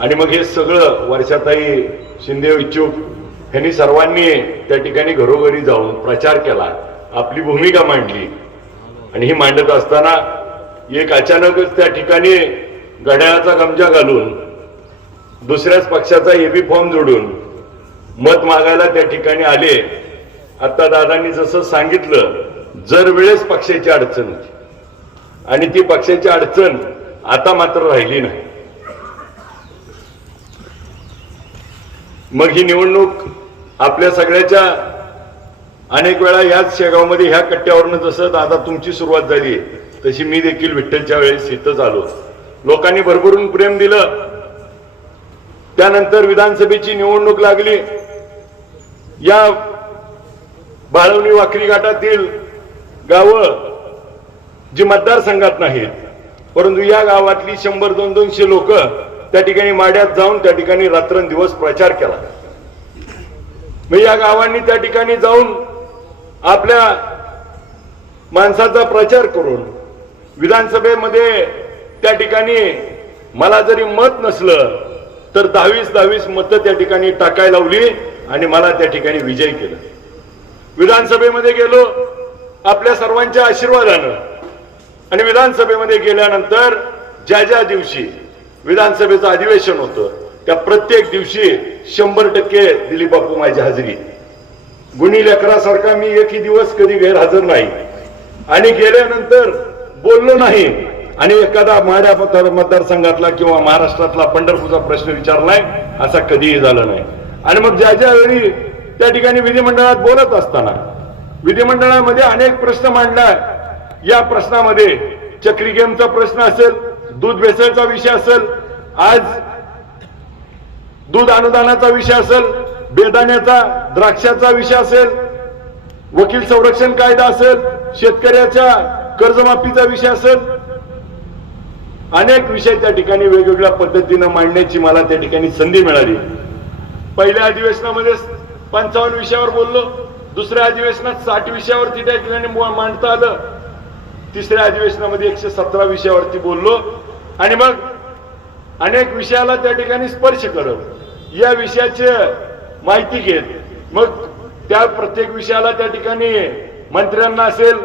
आणि मग हे सगळं वर्षाताई शिंदे इच्छुक ह्यांनी सर्वांनी त्या ठिकाणी घरोघरी जाऊन प्रचार केला. आपली भूमिका मांडली. आणि ही मांडत असताना एक अचानकच त्या ठिकाणी घड्याळाचा गमजा घालून दुसऱ्याच पक्षाचा एबी फॉर्म जोडून मत मागायला त्या ठिकाणी आले. आता दादांनी जसं सांगितलं जर वेळेस पक्षाची अडचण होती. आणि ती पक्षाची अडचण आता मात्र राहिली नाही. मग ही निवडणूक आपल्या सगळ्याच्या अनेक वेळा याच शेगावमध्ये ह्या कट्ट्यावरनं जसं दादा तुमची सुरुवात झाली तशी मी देखील विठ्ठलच्या वेळेस इथंच आलो. लोकांनी भरभरून प्रेम दिलं. त्यानंतर विधानसभेची निवडणूक लागली. या बाळवणी वाकरी घाटातील गावं जी मतदारसंघात नाहीत परंतु या गावातली शंभर दोन दोनशे लोक त्या ठिकाणी माड्यात जाऊन त्या ठिकाणी रात्रंदिवस प्रचार केला. मग या गावांनी त्या ठिकाणी जाऊन आपल्या माणसाचा प्रचार करून विधानसभेमध्ये त्या ठिकाणी मला जरी मत नसलं तर दहावीस दहावीस मतं त्या ठिकाणी टाकायला लावली आणि मला त्या ठिकाणी विजय केलं. विधानसभेमध्ये गेलो आपल्या सर्वांच्या आशीर्वादानं. आणि विधानसभेमध्ये गेल्यानंतर ज्या ज्या दिवशी विधानसभेचं अधिवेशन होतं. त्या प्रत्येक दिवशी शंभर टक्के दिलीप बापू माझी हजेरी. गुणी लेकरासारखा मी एकही दिवस कधी गैरहजर नाही. आणि गेल्यानंतर बोललो नाही. आणि एखादा माड्या मतदार मतदारसंघातला किंवा महाराष्ट्रातला पंढरपूरचा प्रश्न विचारलाय असा कधीही झाला नाही. आणि मग ज्या ज्या वेळी त्या ठिकाणी विधिमंडळात बोलत असताना विधिमंडळामध्ये अनेक प्रश्न मांडला या प्रश्नामध्ये चक्री गेमचा प्रश्न असेल दूध भेसळचा विषय असेल आज दूध अनुदानाचा विषय असेल बेदाण्याचा द्राक्षाचा विषय असेल वकील संरक्षण कायदा असेल शेतकऱ्याच्या कर्जमाफीचा विषय असेल अनेक विषय त्या ठिकाणी वेगवेगळ्या पद्धतीनं मांडण्याची मला त्या ठिकाणी संधी मिळाली. पहिल्या अधिवेशनामध्ये पंचावन्न विषयावर बोललो दुसऱ्या अधिवेशनात साठ विषयावरती त्या ठिकाणी मांडता आलं. तिसऱ्या अधिवेशनामध्ये एकशे सतरा विषयावरती बोललो. आणि मग अनेक विषयाला त्या ठिकाणी स्पर्श करत. या विषयाची माहिती घेत. मग त्या प्रत्येक विषयाला त्या ठिकाणी मंत्र्यांना असेल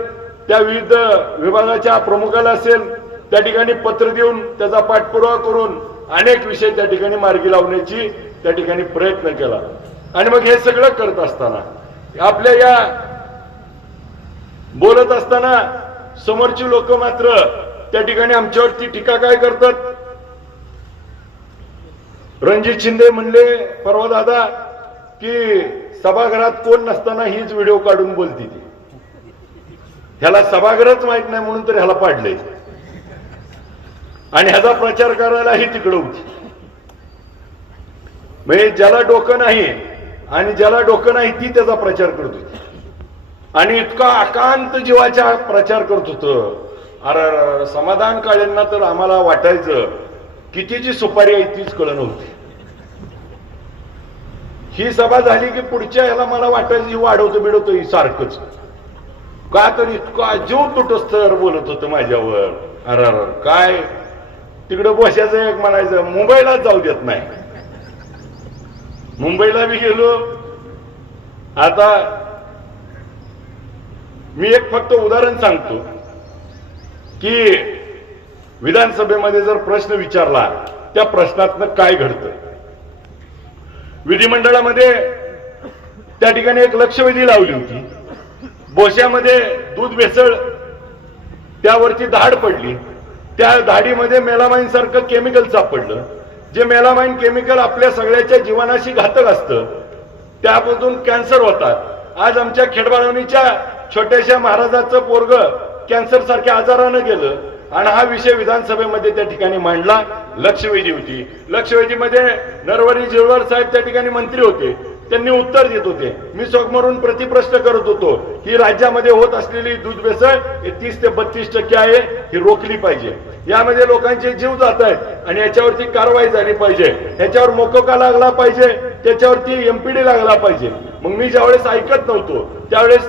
त्या विविध विभागाच्या प्रमुखाला असेल त्या ठिकाणी पत्र देऊन त्याचा पाठपुरावा करून अनेक विषय त्या ठिकाणी मार्गी लावण्याची त्या ठिकाणी प्रयत्न केला. आणि मग हे सगळं करत असताना आपल्या या बोलत असताना समोरची लोक मात्र त्या ठिकाणी आमच्यावरती टीका काय करतात? रणजित शिंदे म्हणले परवा दादा की सभागृहात कोण नसताना हीच व्हिडिओ काढून बोलती ती. ह्याला सभागृहच माहीत नाही म्हणून तर ह्याला पाडलंय आणि ह्याचा प्रचार करायलाही तिकडं होती. म्हणजे ज्याला डोकं नाही आणि ज्याला डोकं नाही ती त्याचा प्रचार करत होती. आणि इतका अकांत जीवाचा प्रचार करत होतं. अरे समाधान काळेंना तर आम्हाला वाटायचं. कितीची सुपारी आहे तीच कळ नव्हती ही सभा झाली की पुढच्या ह्याला मला वाटायचं ही वाढवतो बिडवतो ही सारखंच. का तर इतका जीव तुटस्तर बोलत होतं माझ्यावर. अरे काय? तिकडं बसायचं एक म्हणायचं मुंबईलाच जाऊ देत नाही. मुंबईला बी गेलो. आता मी एक फक्त उदाहरण सांगतो. की विधानसभेमध्ये जर प्रश्न विचारला त्या प्रश्नातनं काय घडतं? विधिमंडळामध्ये त्या ठिकाणी एक लक्षवेधी लावली होती. बोश्यामध्ये दूध भेसळ त्यावरची धाड पडली. त्या धाडीमध्ये मेलामाईन सारखं केमिकल सापडलं. जे मेलामाईन केमिकल आपल्या सगळ्याच्या जीवनाशी घातक असतं त्यामधून कॅन्सर होतात. आज आमच्या खेडबाळवणीच्या छोट्याशा महाराजाचं पोरग कॅन्सर सारख्या आजारानं गेलं आणि हा विषय विधानसभेमध्ये त्या ठिकाणी मांडला. लक्षवेधी होती. लक्षवेधीमध्ये नरवरी जिरवार साहेब त्या ठिकाणी मंत्री होते त्यांनी उत्तर देत होते. मी समोरून प्रतिप्रश्न करत होतो ही राज्यामध्ये होत असलेली दूध भेसळ हे तीस ते बत्तीस टक्के आहे ही रोखली पाहिजे. यामध्ये लोकांचे जीव जात आहेत आणि याच्यावरती कारवाई झाली पाहिजे. याच्यावर मोकोका लागला पाहिजे त्याच्यावरती एमपीडी लागला पाहिजे. मग मी ज्यावेळेस ऐकत नव्हतो त्यावेळेस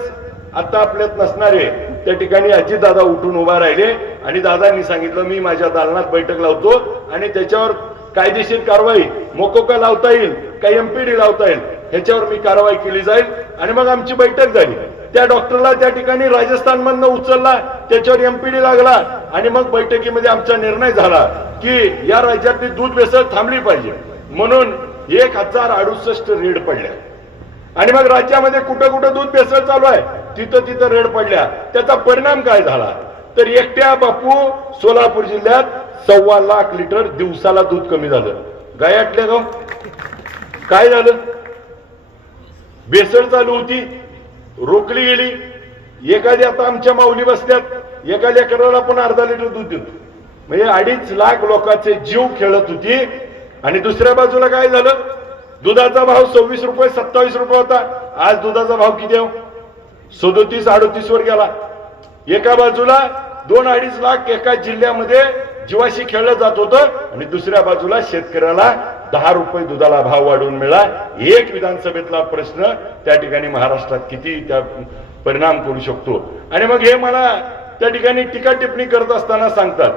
आता आपल्यात नसणारे त्या ठिकाणी अजितदादा उठून उभा राहिले आणि दादांनी सांगितलं मी माझ्या दालनात बैठक लावतो आणि त्याच्यावर कायदेशीर कारवाई मोकोका लावता येईल का एमपीडी लावता येईल ह्याच्यावर मी कारवाई केली जाईल. आणि मग आमची बैठक झाली. त्या डॉक्टरला त्या ठिकाणी राजस्थान मधनं उचलला त्याच्यावर एमपीडी लागला आणि मग बैठकीमध्ये आमचा निर्णय झाला की या राज्यातली दूध भेसळ थांबली पाहिजे. म्हणून एक हजार अडुसष्ट रेड पडल्या. आणि मग राज्यामध्ये कुठं कुठं दूध भेसळ चालू आहे? तिथं तिथं रड पडल्या त्याचा परिणाम काय झाला? तर एकट्या बापू सोलापूर जिल्ह्यात सव्वा लाख लिटर दिवसाला दूध कमी झालं. गायाटल्या गाव काय झालं? बेसळ चालू होती रोखली गेली. एखादी आता आमच्या माऊली बसल्यात एखाद्या कराला पण अर्धा लिटर दूध देतो. म्हणजे अडीच लाख लोकांचे जीव खेळत होती. आणि दुसऱ्या बाजूला काय झालं? दुधाचा भाव सव्वीस रुपये सत्तावीस रुपये होता. आज दुधाचा भाव किती आहे? सदोतीस अडोतीस वर गेला. एका बाजूला दोन अडीच लाख एका जिल्ह्यामध्ये जीवाशी खेळलं जात होतं आणि दुसऱ्या बाजूला शेतकऱ्याला दहा रुपये दुधाला भाव वाढवून मिळाला. एक विधानसभेतला प्रश्न त्या ठिकाणी महाराष्ट्रात किती त्या परिणाम करू शकतो? आणि मग हे मला त्या ठिकाणी टीका टिप्पणी करत असताना सांगतात.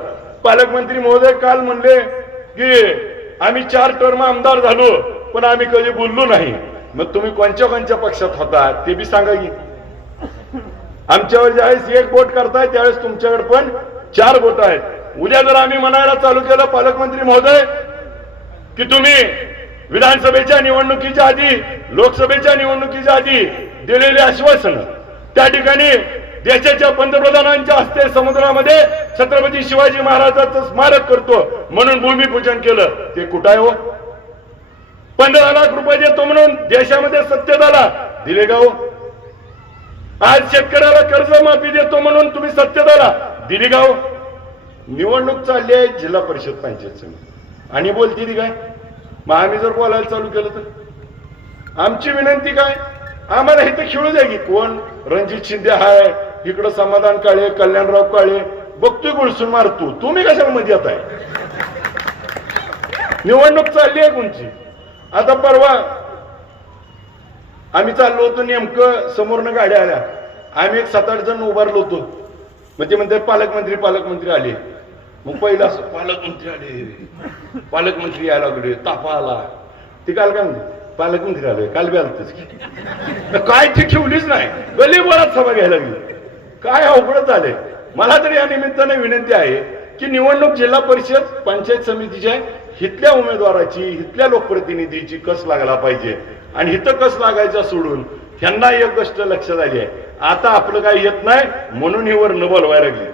पालकमंत्री महोदय काल म्हणले की आम्ही चार टर्म आमदार झालो पण आम्ही कधी बोललो नाही. मग तुम्ही कोणत्या कोणत्या पक्षात होता ते बी सांगा की. आमच्यावर ज्यावेळेस एक बोट करताय त्यावेळेस तुमच्याकडे पण चार बोट आहेत. उद्या जर आम्ही म्हणायला चालू केलं पालकमंत्री महोदय की तुम्ही विधानसभेच्या निवडणुकीच्या आधी लोकसभेच्या निवडणुकीच्या आधी दिलेले आश्वासन त्या ठिकाणी देशाच्या पंतप्रधानांच्या हस्ते समुद्रामध्ये छत्रपती शिवाजी महाराजांचं स्मारक करतो म्हणून भूमिपूजन केलं. ते कुठं आहे हो? पंधरा लाख रुपये देतो म्हणून देशामध्ये सत्तेत आला दिले का हो? आज शेतकऱ्याला कर्जमाफी देतो म्हणून तुम्ही सत्तेत आला. दिली गाव निवडणूक चालली आहे जिल्हा परिषद पंचायत समिती. आणि बोलती ती काय? मग आम्ही जर बोलायला चालू केलं तर? आमची विनंती काय? आम्हाला इथे खेळू द्या की कोण? रणजित शिंदे हाय इकडं समाधान काळे कल्याणराव काळे. बघतोय गुळसून मारतो. तुम्ही कशाला मध्ये येत आहे निवडणूक चालली आहे. कोणची आता परवा आम्ही चाललो होतो नेमकं समोरनं गाड्या आल्या. आम्ही एक सात आठ जण उभारलो होतो. मग ते म्हणते पालकमंत्री पालकमंत्री आले. मग पहिलं असं पालकमंत्री आले. पालकमंत्री यायला लागले. तापा आला. ते काल काय म्हणते पालकमंत्री आले. काल बी आलं काय ती ठेवलीच नाही. गली बोळात सभा घ्यायला लागली. काय अवघडच झाले मला तरी या निमित्ताने विनंती आहे की निवडणूक जिल्हा परिषद पंचायत समितीच्या हितल्या उमेदवाराची हितल्या लोकप्रतिनिधीची कस लागला पाहिजे? आणि हिथं कस लागायचा सोडून? ह्यांना एक गोष्ट लक्षात आली आहे. आता आपलं काही येत नाही म्हणून ही वर नबल बोलवायला लागली.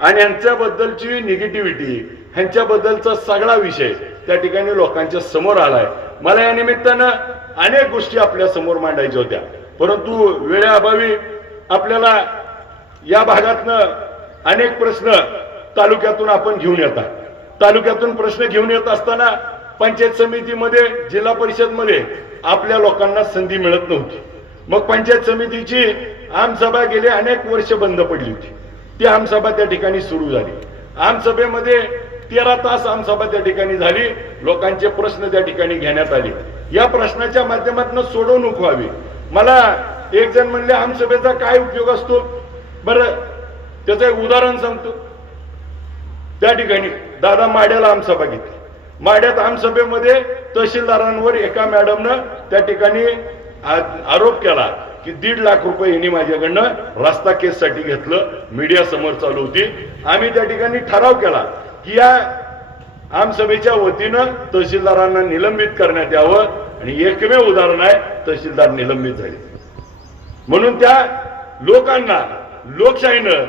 आणि यांच्याबद्दलची निगेटिव्हिटी ह्यांच्याबद्दलचा सगळा विषय त्या ठिकाणी लोकांच्या समोर आलाय. मला या निमित्तानं अनेक गोष्टी आपल्यासमोर मांडायच्या होत्या. परंतु वेळेअभावी आपल्याला या भागातनं अनेक प्रश्न तालुक्यातून आपण घेऊन येतात. तालुक्यातून प्रश्न घेऊन येत असताना पंचायत समितीमध्ये जिल्हा परिषदमध्ये आपल्या लोकांना संधी मिळत नव्हती. मग पंचायत समितीची आमसभा गेले अनेक वर्ष बंद पडली होती. ती आमसभा त्या ठिकाणी सुरू झाली. आमसभेमध्ये तेरा तास आमसभा त्या ठिकाणी झाली. लोकांचे प्रश्न त्या ठिकाणी घेण्यात आले. या प्रश्नाच्या माध्यमातून सोडवणूक व्हावी. मला एक जण म्हणले आमसभेचा काय उपयोग असतो? बरं त्याचं एक उदाहरण सांगतो. त्या ठिकाणी दादा माड्याला आमसभा घेतली. माड्यात आमसभेमध्ये तहसीलदारांवर एका मॅडमनं त्या ठिकाणी आरोप केला की दीड लाख रुपये हिने माझ्याकडनं रस्ता केस साठी घेतलं. मीडिया समोर चालू होती. आम्ही त्या ठिकाणी ठराव केला की या आमसभेच्या वतीनं तहसीलदारांना निलंबित करण्यात यावं आणि एकमेव उदाहरण आहे तहसीलदार निलंबित झाले. म्हणून त्या लोकांना लोकशाहीनं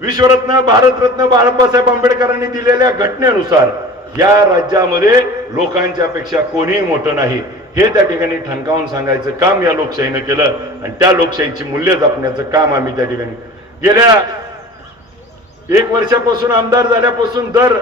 विश्वरत्न भारतरत्न बाळासाहेब आंबेडकरांनी दिलेल्या घटनेनुसार या राज्यामध्ये लोकांच्या पेक्षा कोणीही मोठं नाही. हे त्या ठिकाणी ठणकावून सांगायचं काम या लोकशाहीनं केलं आणि त्या लोकशाहीची मूल्य जपण्याचं काम आम्ही त्या ठिकाणी गेल्या एक वर्षापासून आमदार झाल्यापासून दर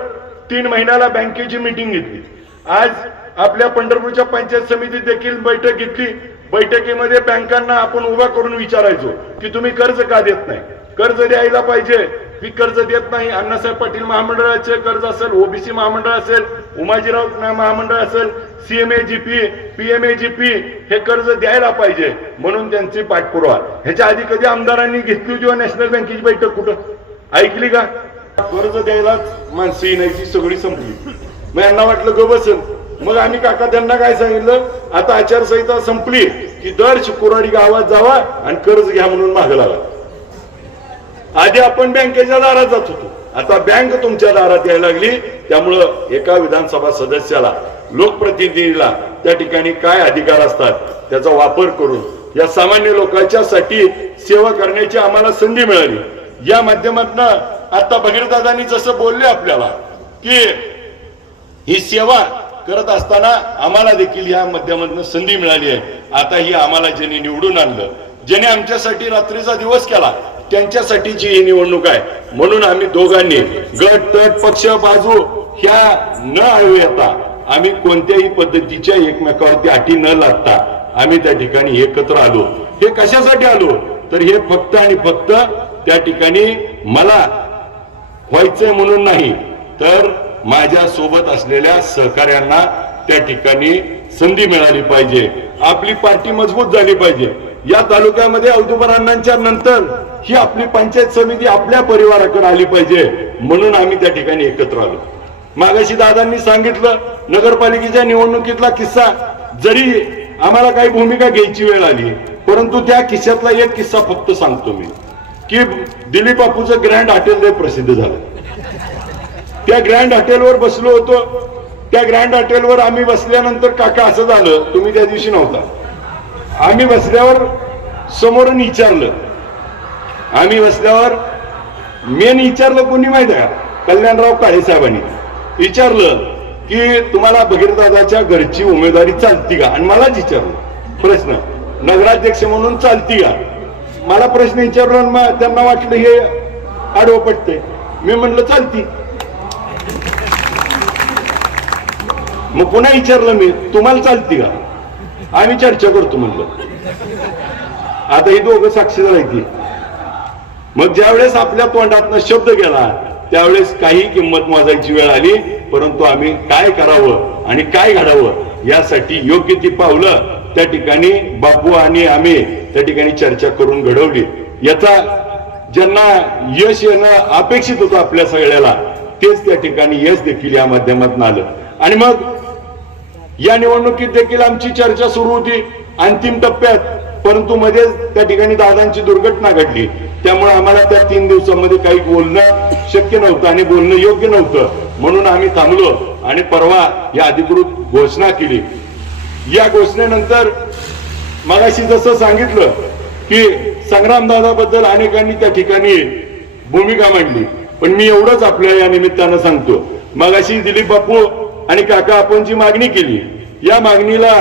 तीन महिन्याला बँकेची मिटिंग घेतली. आज आपल्या पंढरपूरच्या पंचायत समितीत देखील बैठक घेतली. बैठकीमध्ये बँकांना आपण उभा करून विचारायचो की तुम्ही कर्ज का देत नाही? कर्ज द्यायला पाहिजे. पीक कर्ज देत नाही. अण्णासाहेब पाटील महामंडळाचे कर्ज असेल ओबीसी महामंडळ असेल उमाजीराव महामंडळ असेल सीएमएजीपी पीएमएजीपी हे कर्ज द्यायला पाहिजे म्हणून त्यांची पाठपुरावा. ह्याच्या आधी कधी आमदारांनी घेतली होती नॅशनल बँकेची बैठक कुठं? ऐकली का? कर्ज द्यायलाच माणसं येण्याची सगळी संपली. मग यांना वाटलं ग बसल मग आम्ही काका त्यांना काय सांगितलं? आता आचारसंहिता संपली की दर शुक्रवारी गावात जावा आणि कर्ज घ्या म्हणून मागं लागला आधी आपण बँकेच्या दारात जात होतो. आता बँक तुमच्या दारात यायला लागली. त्यामुळं एका विधानसभा सदस्याला लोकप्रतिनिधीला त्या ठिकाणी काय अधिकार असतात त्याचा वापर करून या सामान्य लोकांच्यासाठी सेवा करण्याची आम्हाला संधी मिळाली. या माध्यमातून आता भगीरदादांनी जसं बोलले आपल्याला की ही सेवा करत असताना आम्हाला देखील या माध्यमातून संधी मिळाली आहे. आता ही आम्हाला ज्यांनी निवडून आणलं ज्याने आमच्यासाठी रात्रीचा दिवस केला त्यांच्यासाठीची ही निवडणूक आहे म्हणून आम्ही दोघांनी गट तट पक्ष बाजू ह्या न आळू येता आम्ही कोणत्याही पद्धतीच्या एकमेकावरती अटी न लागता आम्ही त्या ठिकाणी एकत्र आलो. हे कशासाठी आलो? तर हे फक्त आणि फक्त त्या ठिकाणी मला व्हायचंय म्हणून नाही तर माझ्या सोबत असलेल्या सहकार्यांना त्या ठिकाणी संधी मिळाली पाहिजे. आपली पार्टी मजबूत झाली पाहिजे. या तालुक्यामध्ये औदुबरांनांच्या नंतर ही आपली पंचायत समिती आपल्या परिवाराकडे आली पाहिजे म्हणून आम्ही त्या ठिकाणी एकत्र आलो. मागाशी दादांनी सांगितलं नगरपालिकेच्या निवडणुकीतला किस्सा जरी आम्हाला काही भूमिका घ्यायची वेळ आली परंतु त्या किस्स्यातला एक किस्सा फक्त सांगतो मी की दिलीप बापूचं ग्रँड हॉटेल प्रसिद्ध झालं. त्या ग्रँड हॉटेलवर बसलो होतो त्या ग्रँड हॉटेलवर आम्ही बसल्यानंतर काका असं झालं तुम्ही त्या दिवशी नव्हता. आम्ही बसल्यावर समोरून विचारलं. आम्ही बसल्यावर मेन विचारलं कोणी माहिती आहे का? कल्याणराव काळे साहेबांनी. विचारलं की तुम्हाला भगीरदादाच्या घरची उमेदवारी चालती का? आणि मलाच विचारलं. प्रश्न. नगराध्यक्ष म्हणून चालती का? मला प्रश्न विचारून आणि मग त्यांना वाटलं हे आडवं पडतंय. मी म्हटलं चालती. मग पुन्हा विचारलं मी तुम्हाला चालती का? आम्ही चर्चा करतो म्हणलं. आता ही दोघं साक्षीदार आहेत ती. मग ज्यावेळेस आपल्या तोंडातनं शब्द गेला त्यावेळेस काही किंमत मोजायची वेळ आली परंतु आम्ही काय करावं आणि काय घडावं यासाठी योग्य ती पावलं त्या ठिकाणी बापू आणि आम्ही त्या ठिकाणी चर्चा करून घडवली. याचा ज्यांना यश येणं अपेक्षित होतं आपल्या सगळ्याला तेच त्या ठिकाणी यश देखील या माध्यमातून आलं. आणि मग या निवडणुकीत देखील आमची चर्चा सुरू होती. अंतिम टप्प्यात परंतु मध्येच त्या ठिकाणी दादांची दुर्घटना घडली. त्यामुळे आम्हाला त्या तीन दिवसामध्ये काही बोलणं शक्य नव्हतं आणि बोलणं योग्य नव्हतं. म्हणून आम्ही थांबलो आणि परवा या अधिकृत घोषणा केली. या घोषणेनंतर मगाशी जसं सांगितलं की संग्रामदादाबद्दल अनेकांनी त्या ठिकाणी भूमिका मांडली. पण मी एवढंच आपल्या या निमित्तानं सांगतो. मगाशी दिलीप बापू आणि काका आपण जी मागणी केली या मागणीला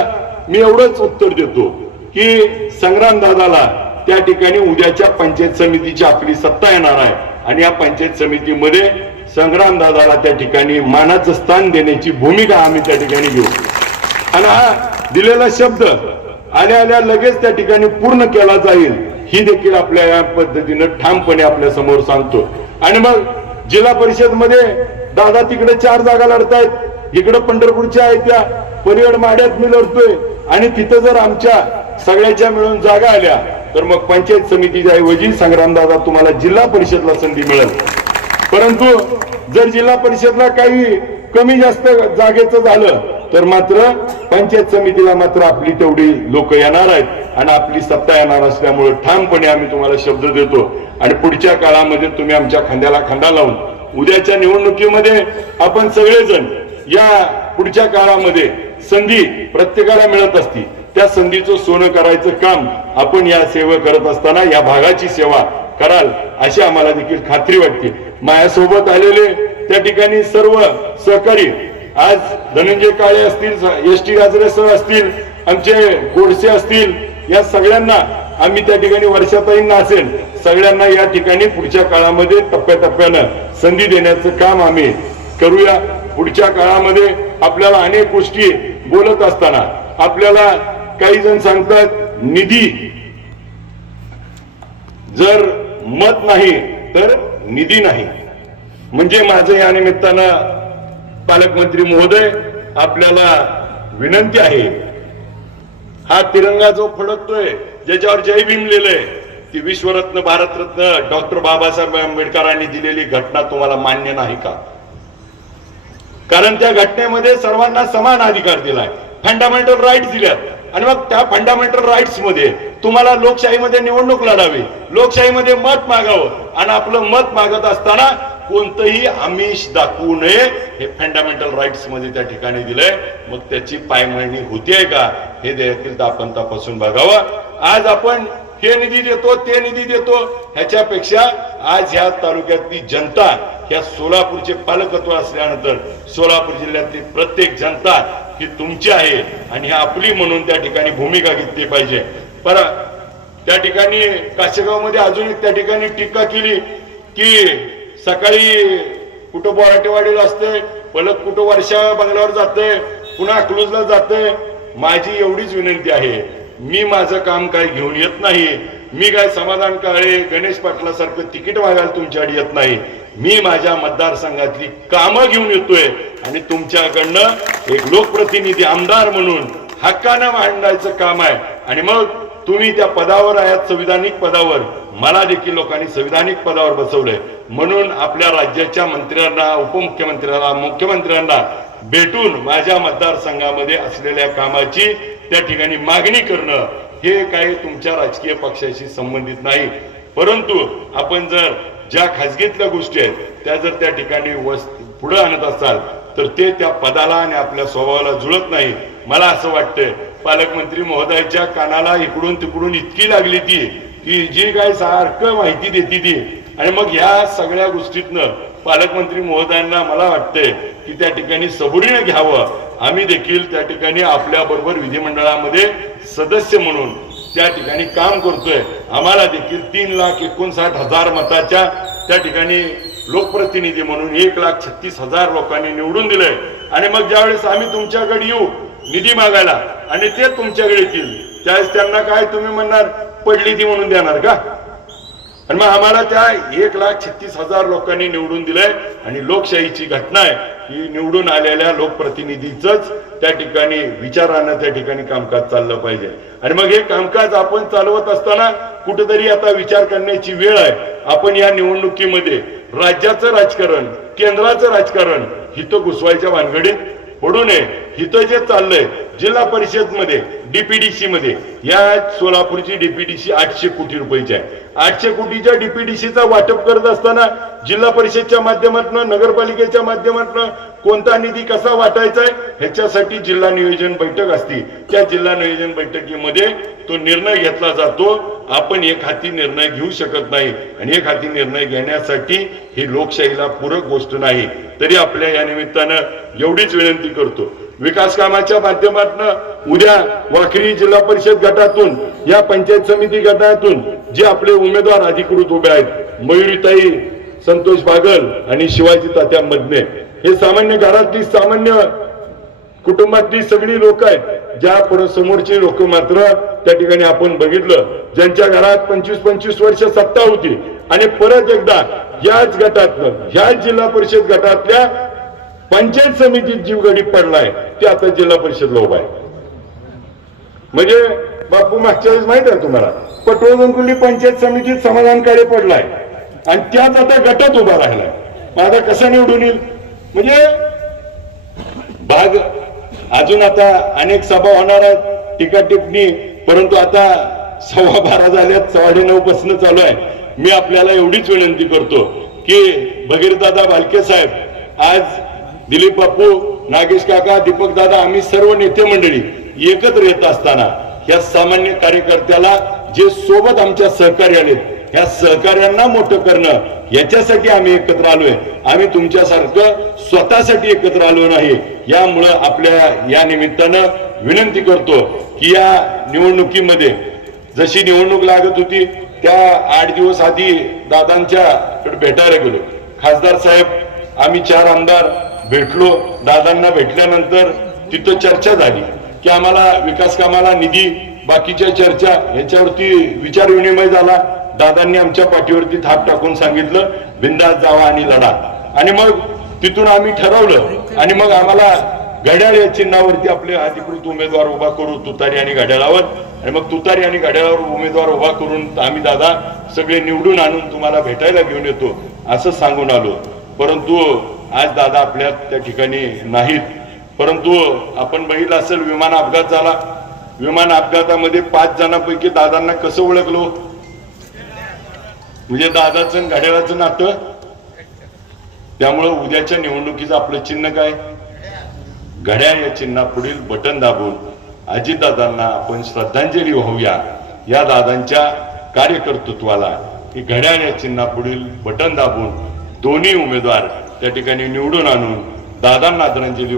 मी एवढंच उत्तर देतो की संग्राम दादाला त्या ठिकाणी उद्याच्या पंचायत समितीची आपली सत्ता येणार आहे. आणि या पंचायत समितीमध्ये संग्राम दादाला त्या ठिकाणी मानाचं स्थान देण्याची भूमिका आम्ही त्या ठिकाणी घेऊ. आणि हा दिलेला शब्द आल्या आल्या लगेच त्या ठिकाणी पूर्ण केला जाईल ही देखील आपल्या या पद्धतीनं ठामपणे आपल्यासमोर सांगतो. आणि मग जिल्हा परिषदमध्ये दादा तिकडे चार जागा लढतायत. इकडं पंढरपूरच्या आहेत त्या परिवड माड्यात मी लढतोय. आणि तिथं जर आमच्या सगळ्याच्या मिळून जागा आल्या तर मग पंचायत समितीच्या ऐवजी संग्रामदादा तुम्हाला जिल्हा परिषदला संधी मिळेल. परंतु जर जिल्हा परिषदला काही कमी जास्त जागेचं झालं तर मात्र पंचायत समितीला मात्र आपली तेवढी लोक येणार आहेत. आणि आपली सत्ता येणार असल्यामुळे ठामपणे आम्ही तुम्हाला शब्द देतो. आणि पुढच्या काळामध्ये तुम्ही आमच्या खांद्याला खांदा लावून उद्याच्या निवडणुकीमध्ये आपण सगळेजण या पुढच्या काळामध्ये संधी प्रत्येकाला मिळत असती. त्या संधीचं सोनं करायचं काम आपण या सेवा करत असताना या भागाची सेवा कराल अशी आम्हाला देखील खात्री वाटते. माझ्यासोबत आलेले त्या ठिकाणी सर्व सहकारी आज धनंजय काळे असतील एस टी राजरे सर असतील आमचे गोडसे असतील या सगळ्यांना आम्ही त्या ठिकाणी वर्षाताईंना असेल सगळ्यांना या ठिकाणी पुढच्या काळामध्ये टप्प्याटप्प्यानं संधी देण्याचं काम आम्ही करूया. पुढच्या काळामध्ये आपल्याला अनेक गोष्टी बोलत असताना आपल्याला काही जण सांगतात निधी. जर मत नाही तर निधी नाही. म्हणजे माझं या निमित्तानं पालकमंत्री महोदय आपल्याला विनंती आहे हा तिरंगा जो फडकतोय ज्याच्यावर जय भीम लिहिलंय ती विश्वरत्न भारतरत्न डॉक्टर बाबासाहेब आंबेडकरांनी दिलेली घटना तुम्हाला मान्य नाही का? कारण त्या घटनेमध्ये सर्वांना समान अधिकार दिलाय. फंडामेंटल राईट्स दिल्यात. आणि मग त्या फंडामेंटल राईट्समध्ये तुम्हाला लोकशाहीमध्ये निवडणूक लढावी लोकशाहीमध्ये मत मागावं आणि आपलं मत मागत असताना कोणतंही आमिष दाखवू नये हे फंडामेंटल राईट्समध्ये त्या ठिकाणी दिलंय. मग त्याची पायमळणी होतीये का हे देखील आपण तपासून बघावं. आज आपण हे निधी देतो ते निधी देतो. ह्याच्यापेक्षा आज ह्या तालुक्यातली जनता ह्या सोलापूरचे पालकत्व असल्यानंतर सोलापूर जिल्ह्यातली प्रत्येक जनता ही तुमची आहे आणि ही आपली म्हणून त्या ठिकाणी भूमिका घेतली पाहिजे. पर त्या ठिकाणी काशेगावमध्ये अजून एक त्या ठिकाणी टीका केली की सकाळी कुठं बोराटेवाडीला असते पलक कुठं वर्षा बंगल्यावर जाते पुन्हा अकलूजला जाते माझी एवढीच विनंती आहे. मी माझं काम काय घेऊन येत नाही. मी काय समाधान काळे गणेश पाटलासारखं तिकीट मागायला तुमच्याकडे येत नाही. मी माझ्या मतदारसंघातली कामं घेऊन येतोय आणि तुमच्याकडनं एक लोकप्रतिनिधी आमदार म्हणून हक्कानं मांडायचं काम आहे. आणि मग तुम्ही त्या पदावर आहात संविधानिक पदावर. मला देखील लोकांनी संविधानिक पदावर बसवलंय. म्हणून आपल्या राज्याच्या मंत्र्यांना उपमुख्यमंत्र्यांना मुख्यमंत्र्यांना भेटून माझ्या मतदारसंघामध्ये असलेल्या कामाची त्या ठिकाणी मागणी करणं हे काही तुमच्या राजकीय पक्षाशी संबंधित नाही. परंतु आपण जर ज्या खाजगीतल्या गोष्टी आहेत त्या जर त्या ठिकाणी पुढे आणत असाल तर ते त्या पदाला आणि आपल्या स्वभावाला जुळत नाही. मला असं वाटतंय पालकमंत्री महोदयाच्या कानाला इकडून तिकडून इतकी लागली ती की जी काय सारखं माहिती देते ती. आणि मग ह्या सगळ्या गोष्टीतनं पालकमंत्री महोदयांना मला वाटतंय की त्या ठिकाणी सबुरीने घ्यावं. आम्ही देखील त्या ठिकाणी आपल्या बरोबर विधिमंडळामध्ये सदस्य म्हणून त्या ठिकाणी काम करतोय. आम्हाला देखील तीन लाख एकोणसाठ हजार मताच्या त्या ठिकाणी लोकप्रतिनिधी म्हणून एक लाख छत्तीस हजार लोकांनी निवडून दिलंय. आणि मग ज्यावेळेस आम्ही तुमच्याकडे येऊ निधी मागायला आणि ते तुमच्याकडे येतील त्यावेळेस त्यांना काय तुम्ही म्हणणार? पडली ती म्हणून देणार का? आणि मग आम्हाला त्या एक लाख छत्तीस हजार लोकांनी निवडून दिलंय आणि लोकशाहीची घटना आहे की निवडून आलेल्या लोकप्रतिनिधीच त्या ठिकाणी विचारानं त्या ठिकाणी कामकाज चाललं पाहिजे. आणि मग हे कामकाज आपण चालवत असताना कुठेतरी आता विचार करण्याची वेळ आहे. आपण या निवडणुकीमध्ये राज्याचं राजकारण केंद्राचं राजकारण हिथं घुसवायच्या भानगडीत पडू नये हिथं जे चाललंय जिल्हा परिषदमध्ये डीपीडीसी मध्ये या सोलापूरची डीपीडीसी आठशे कोटी रुपयाची आहे. आठशे कोटीच्या डीपीडीसीचा वाटप करत असताना जिल्हा परिषदच्या माध्यमातून नगरपालिकेच्या माध्यमातून कोणता निधी कसा वाटायचा आहे ह्याच्यासाठी जिल्हा नियोजन बैठक असती. त्या जिल्हा नियोजन बैठकीमध्ये तो निर्णय घेतला जातो. आपण एक हाती निर्णय घेऊ शकत नाही. आणि एक हाती निर्णय घेण्यासाठी ही लोकशाहीला पूरक गोष्ट नाही. तरी आपल्या या निमित्तानं एवढीच विनंती करतो. विकास कामाच्या माध्यमातून उद्या वाखरी जिल्हा परिषद गटातून या पंचायत समिती गटातून जे आपले उमेदवार अधिकृत उभे आहेत मयुरीताई संतोष बागल आणि शिवाजी तात्या मधने हे सामान्य घरातली सामान्य कुटुंबातली सगळी लोक आहेत. ज्या पुढे समोरची लोक मात्र त्या ठिकाणी आपण बघितलं. ज्यांच्या घरात पंचवीस पंचवीस वर्ष सत्ता होती आणि परत एकदा याच गटातनं याच जिल्हा परिषद गटातल्या पंचायत समितीत जीव गडी पडलाय ते आता जिल्हा परिषदला उभा आहे. म्हणजे बापू मागच्या वेळेस माहीत आहे तुम्हाला पटोळगंकुली पंचायत समितीत समाधानकारी पडलाय. आणि त्याच आता गटात उभा राहिलाय. माझा कसा निवडून येईल? म्हणजे भाग अजून आता अनेक सभा होणार आहेत. टीका टिप्पणी परंतु आता सव्वा बारा झाल्यात सव्वाडे नऊ पासून चालू आहे. मी आपल्याला एवढीच विनंती करतो की भगीरदादा भालके साहेब आज दिलीप बापू नागेश काका दीपक दादा आम्ही सर्व नेते मंडळी एकत्र येत असताना या सामान्य कार्यकर्त्याला जे सोबत आमच्या सहकारी ह्या सहकार्यांना मोठं करणं याच्यासाठी आम्ही एकत्र आलोय. आम्ही तुमच्यासारखं स्वतःसाठी एकत्र आलो नाही. यामुळं आपल्या या निमित्तानं विनंती करतो की या निवडणुकीमध्ये जशी निवडणूक लागत होती त्या आठ दिवस आधी दादांच्या भेटायला गेलो. खासदार साहेब आम्ही चार आमदार भेटलो. दादांना भेटल्यानंतर तिथं चर्चा झाली की आम्हाला विकास कामाला निधी बाकीच्या चर्चा याच्यावरती विचार विनिमय झाला. दादांनी आमच्या पाठीवरती थाप टाकून सांगितलं बिंदास जावा आणि लढा. आणि मग तिथून आम्ही ठरवलं आणि मग आम्हाला घड्याळ या चिन्हावरती आपले अधिकृत उमेदवार उभा करू तुतारी आणि घड्याळावर आणि मग तुतारी आणि घड्याळावर उमेदवार उभा करून आम्ही दादा सगळे निवडून आणून तुम्हाला भेटायला घेऊन येतो. असं सांगून आलो. परंतु आज दादा आपल्या त्या ठिकाणी नाहीत. परंतु आपण बघितलं असेल विमान अपघात झाला. विमान अपघातामध्ये पाच जणांपैकी दादांना कसं ओळखलो? म्हणजे दादाचं आणि घड्याळाचं नातं? त्यामुळं उद्याच्या निवडणुकीचं आपलं चिन्ह काय? घड्याळ या चिन्हा पुढील बटन दाबून अजितदादांना आपण श्रद्धांजली वाहूया. या दादांच्या कार्यकर्तृत्वाला की घड्याळ या चिन्हा पुढील बटन दाबून दोन्ही उमेदवार त्या ठिकाणी निवडून आणून दादांना आदरांजली